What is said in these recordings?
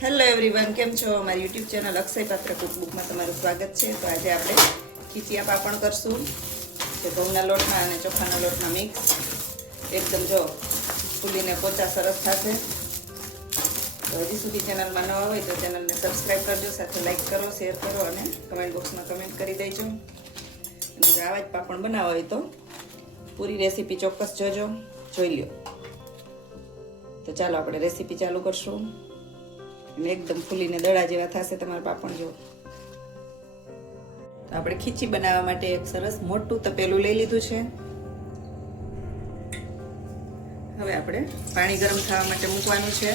Hello everyone કેમ છો? અમારી યુટ્યુબ ચેનલ અક્ષય પાત્ર કુકબુકમાં તમારું સ્વાગત છે. તો આજે આપણે ખીચિયા પાપણ કરશું. જે ઘઉંના લોટમાં અને ચોખાના લોટના મિક્સ એકદમ જો ફૂલીને પોચા સરસ થશે. તો હજી સુધી ચેનલમાં નવા હોય તો ચેનલને સબસ્ક્રાઈબ કરજો, સાથે લાઇક કરો શેર કરો અને કમેન્ટ બોક્સમાં કમેન્ટ કરી દેજો. અને જો આવા જ પાપણ બનાવવા હોય તો પૂરી રેસીપી ચોક્કસ જોજો. જોઈ લ્યો. તો ચાલો આપણે રેસીપી ચાલુ કરશું. અને એકદમ ફૂલીને દડા જેવા થશે તમારા પાપણ જો તો આપણે ખીચી બનાવવા માટે એક સરસ મોટું તપેલું લઈ લીધું છે. હવે આપણે પાણી ગરમ થવા માટે મૂકવાનું છે.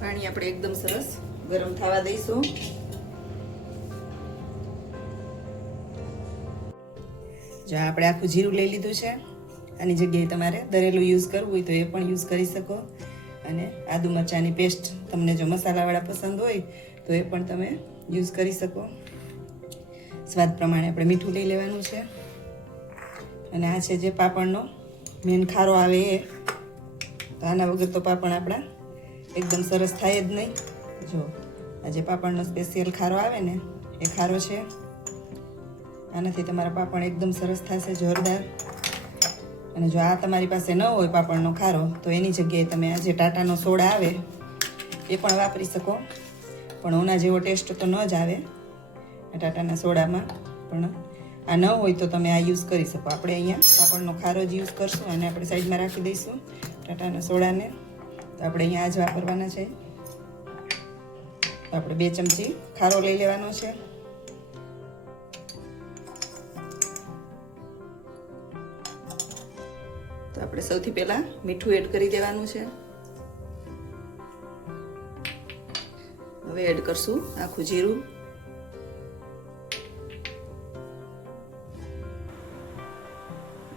પાણી આપણે એકદમ સરસ ગરમ થવા દઈશું. જો આપણે આખું જીરું લઈ લીધું છે, આની જગ્યાએ તમારે દરેલું યુઝ કરવું હોય તો એ પણ યુઝ કરી શકો. અને આદુ મરચાંની પેસ્ટ તમને જો મસાલાવાળા પસંદ હોય તો એ પણ તમે યુઝ કરી શકો. સ્વાદ પ્રમાણે આપણે મીઠું લઈ લેવાનું છે. અને આ છે જે પાપડનો મેન ખારો આવે એ. તો આના વગર તો પાપડ આપણા એકદમ સરસ થાય જ નહીં. જો આ જે પાપડનો સ્પેશિયલ ખારો આવે ને, એ ખારો છે. આનાથી તમારા પાપડ એકદમ સરસ થશે, જોરદાર. અને જો આ તમારી પાસે ન હોય પાપડનો ખારો, તો એની જગ્યાએ તમે આ જે ટાટાનો સોડા આવે, એ પણ વાપરી શકો. પણ ઓના જેવો ટેસ્ટ તો ન જ આવે આ ટાટાના સોડામાં. પણ આ ન હોય તો તમે આ યુઝ કરી શકો. આપણે અહીંયા પાપડનો ખારો જ યુઝ કરશું અને આપણે સાઈડમાં રાખી દઈશું ટાટાના સોડાને. તો આપણે અહીંયા આ જ વાપરવાના છે. આપણે બે ચમચી ખારો લઈ લેવાનો છે. આપણે સૌથી પહેલા મીઠું એડ કરી દેવાનું છે. હવે એડ કરશું આખું જીરું.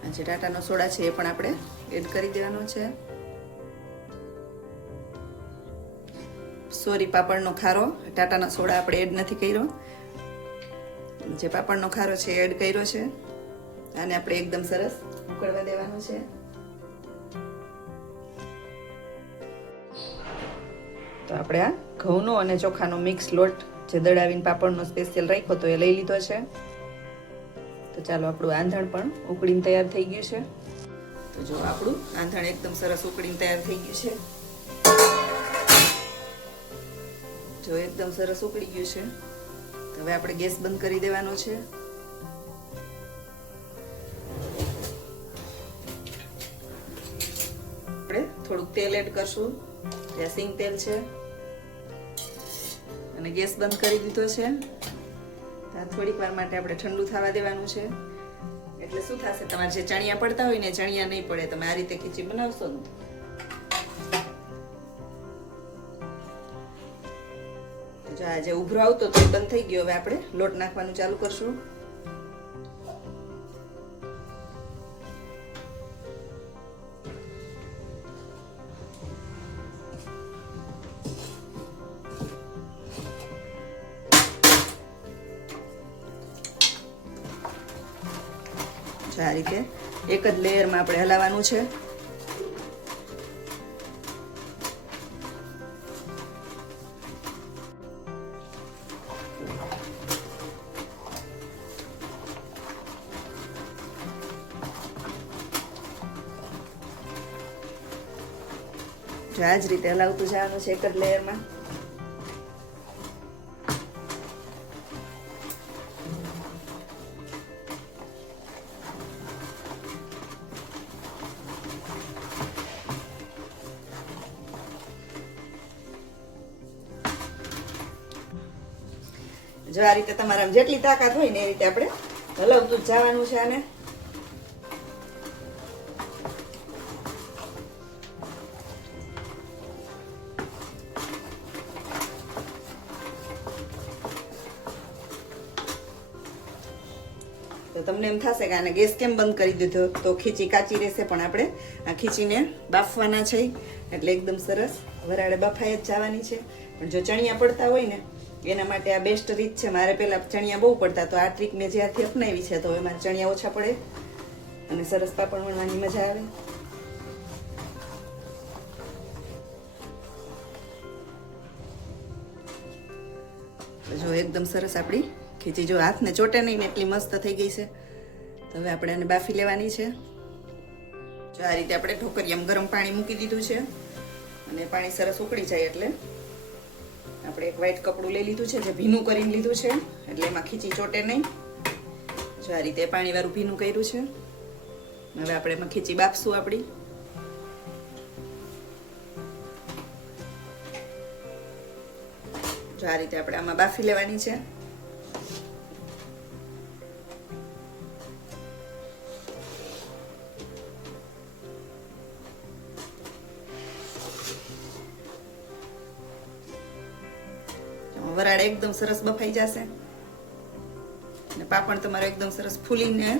આ જે ટાટાનો સોડા છે એ પણ આપણે એડ કરી દેવાનો છે. સોરી, પાપડનો ખારો. ટાટાના સોડા આપણે એડ નથી કર્યો. જે પાપડનો ખારો છે એડ કર્યો છે. આને આપણે એકદમ સરસ ઉકળવા દેવાનો છે. તો આપણે આ ઘઉંનો અને ચોખાનો મિક્સ લોટ જે દળાવીને પાપડનો સ્પેશિયલ રાખ્યો તો એ લઈ લીધો છે. તો ચાલો આપણું આંધણ પણ ઉકળીને તૈયાર થઈ ગયું છે. તો જો આપણું આંધણ એકદમ સરસ ઉકળીને તૈયાર થઈ ગયું છે. જો એકદમ સરસ ઉકળી ગયું છે. હવે આપણે ગેસ બંધ કરી દેવાનો છે. આપણે થોડુંક તેલ એડ કરશું. જે સિંગ તેલ છે. અને ગેસ બંધ કરી દીધો છે. થોડીક વાર માટે આપણે ઠંડુ થવા દેવાનું છે. એટલે શું થશે? તમારે જે ચણિયા પડતા હોય ને ચણિયા નહીં પડે. તમે આ રીતે ખીચી બનાવશો ને. જો આજે ઉભરો આવતો તો બંધ થઈ ગયો. હવે આપણે લોટ નાખવાનું ચાલુ કરશું. જો આ રીતે. એક જ લેયરમાં આપણે હલાવવાનું છે. આ જ રીતે હલાવતું જવાનું છે એક જ લેયરમાં. જો આ રીતે તમારા જેટલી તાકાત હોય ને એ રીતે આપણે હલાવતું જવાનું છે આને. તો તમને એમ થશે કે આને ગેસ કેમ બંધ કરી દીધો? તો ખીચી કાચી રહેશે, પણ આપણે આ ખીચીને બાફવાના છે. એટલે એકદમ સરસ. વરાળે બફાઈ જ જવાની છે. પણ જો ચણિયા પડતા હોય ને એના માટે આ બેસ્ટ રીત છે. મારે પહેલાં ચણિયા બહુ પડતા તો આ ટ્રીક મેં જ્યારથી અપનાવી છે, તો મારે ચણિયા ઓછા પડે. અને સરસ પાપડ વણવાની મજા આવે. જો એકદમ સરસ આપણી ખીચી. જો હાથને ચોટે નહીં ને એટલી મસ્ત થઈ ગઈ છે. તો હવે આપણે એને બાફી લેવાની છે. જો આ રીતે આપણે ઢોકરિયામાં ગરમ પાણી મૂકી દીધું છે. અને પાણી સરસ ઉકળી જાય એટલે. આપણે એક વ્હાઈટ કપડું લઈ લીધું છે, જે ભીનું કરીને લીધું છે, એટલે એમાં ખીચી ચોટે નહીં. જો આ રીતે પાણીવાળું ભીનું કર્યું છે. હવે આપણે એમાં ખીચી બાફશું આપણી. જો આ રીતે આપણે આમાં બાફી લેવાની છે. વરાળ એકદમ સરસ બફાઈ જશે. અને પાપડ તમારો એકદમ સરસ ફૂલીને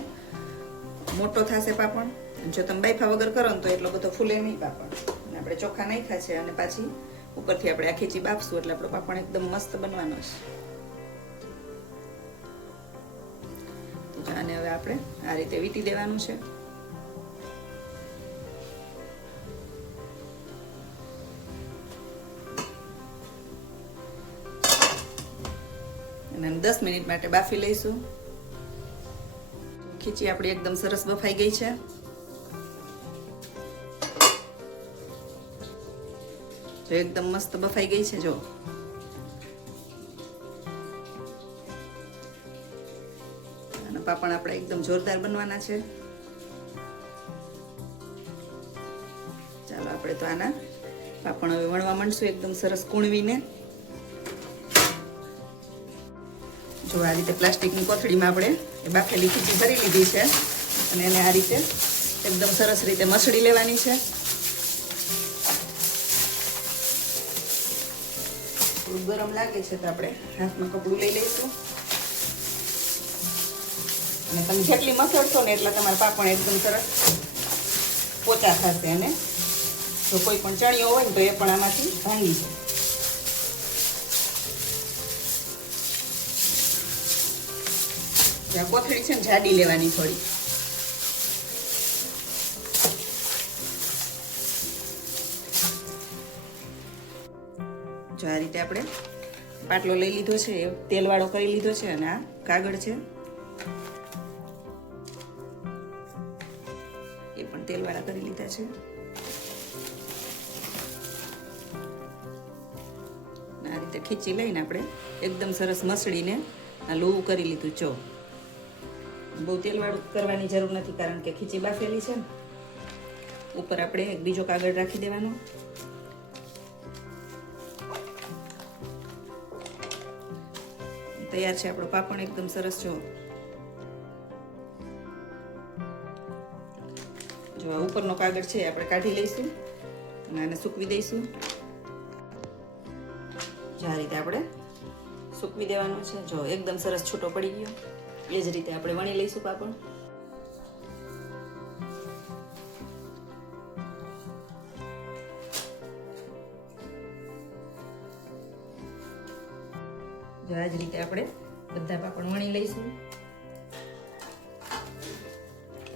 મોટો થશે પાપડ. જો તમે બાઈફા વગર કરો ને તો એટલો બધો ફૂલે નહીં પાપડ. અને આપણે ચોખા નાખ્યા છે અને પાછી ઉપરથી આપણે આ ખીચી બાફશું એટલે આપણો પાપણ એકદમ મસ્ત બનવાનો છે આને હવે આપણે આ રીતે વીટી દેવાનું છે. અને દસ મિનિટ માટે બાફી લઈશું. ખીચી આપણી એકદમ સરસ બફાઈ ગઈ છે. જો એકદમ મસ્ત બફાઈ ગઈ છે, જો. અને પાપણ આપણે એકદમ જોરદાર બનવાના છે. ચાલો, આપણે તો આના પાપણ હવે વણવા માંડશું એકદમ સરસ કૂણવીને. જો આ રીતે પ્લાસ્ટિકની કોથળીમાં આપણે એ બાફેલી ખીચી ભરી લીધી છે. અને એને આ રીતે એકદમ સરસ રીતે મસળી લેવાની છે. ગરમ લાગે છે તો આપણે હાથમાં કપડું લઈ લઈશું. અને તમે જેટલી મસળશો ને એટલા તમારા પાપણ એકદમ સરસ પોચા થશે અને જો કોઈ પણ ચણિયો હોય ને તો એ પણ આમાંથી ભાંગી જાય. કોથળી છે ને જાડી લેવાની થોડી. જો આ રીતે આપણે પાટલો લઈ લીધો છે તેલવાળો કરી લીધો છે અને આ કાગળ છે. એ પણ તેલવાળા કરી લીધા છે. આ રીતે ખીચી લઈને આપણે એકદમ સરસ મસળીને આ લોવું કરી લીધું. ચો બહુ તેલવાળું કરવાની જરૂર નથી કારણ કે ખીચી બાફેલી છે ને. ઉપર આપણે એક બીજો કાગળ રાખી દેવાનો. તૈયાર છે આપણો પાપડ એકદમ સરસ જો. જો આ ઉપરનો કાગળ છે આપણે કાઢી લઈશું અને આને સૂકવી દઈશું. જે આ રીતે આપણે સૂકવી દેવાનો છે. જો એકદમ સરસ છૂટો પડી ગયો. એ જ રીતે આપણે વણી લઈશું પાપડ. જો આ જ રીતે આપણે બધા પાપડ વણી લઈશું.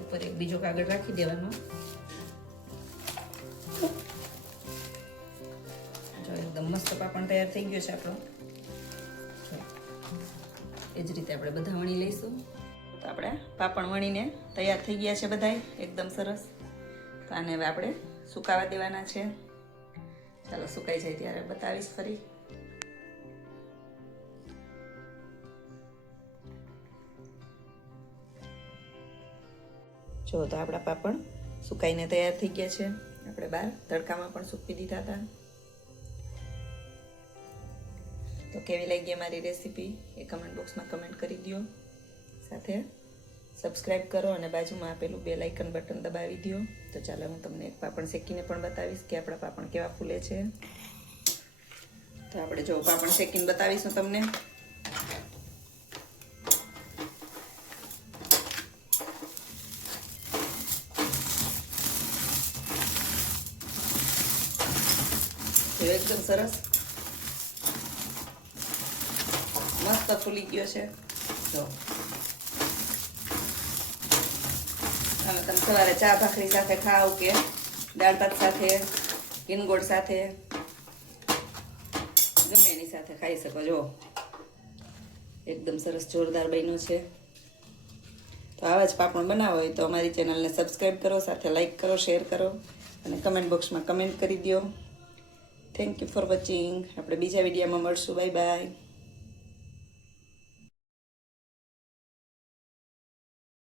ઉપર એક બીજો કાગળ રાખી દેવાનો. જો એકદમ મસ્ત પાપડ તૈયાર થઈ ગયો છે આપણો. એ જ રીતે આપણે બધા વણી લઈશું. તો આપણે પાપણ વણીને તૈયાર થઈ ગયા છે બધા એકદમ સરસ. તો આને હવે આપણે સુકાવા દેવાના છે. ચાલો સુકાઈ જાય ત્યારે બતાવીશ ફરી. જો તો આપણા પાપડ સુકાઈને તૈયાર થઈ ગયા છે. આપણે બહાર તડકામાં પણ સૂકવી દીધા હતા. કેવી લાગી અમારી રેસીપી એ કમેન્ટ બોક્સમાં કમેન્ટ કરી દો સાથે સબસ્ક્રાઇબ કરો અને બાજુમાં આપેલું બે લાઇકન બટન દબાવી દો તો ચાલો હું તમને એક પાપડ શેકીને પણ બતાવીશ કે આપણા પાપણ કેવા ફૂલે છે. તો આપણે જો પાપણ શેકીને બતાવીશું તમને. એકદમ સરસ મસ્ત ફૂલી ગયો છે જો અને તમે સવારે ચા ભાખરી સાથે ખાઓ કે દાળ ભાત સાથે ઇનગોળ સાથે ગમે એની સાથે ખાઈ શકો જો એકદમ સરસ જોરદાર બન્યું છે તો આવા જ પાપડ બનાવો હોય તો અમારી ચેનલને સબસ્ક્રાઈબ કરો સાથે લાઈક કરો શેર કરો અને કમેન્ટ બોક્સમાં કમેન્ટ કરી દો થેન્ક યુ ફોર વોચિંગ આપણે બીજા વિડીયોમાં મળશું. Bye bye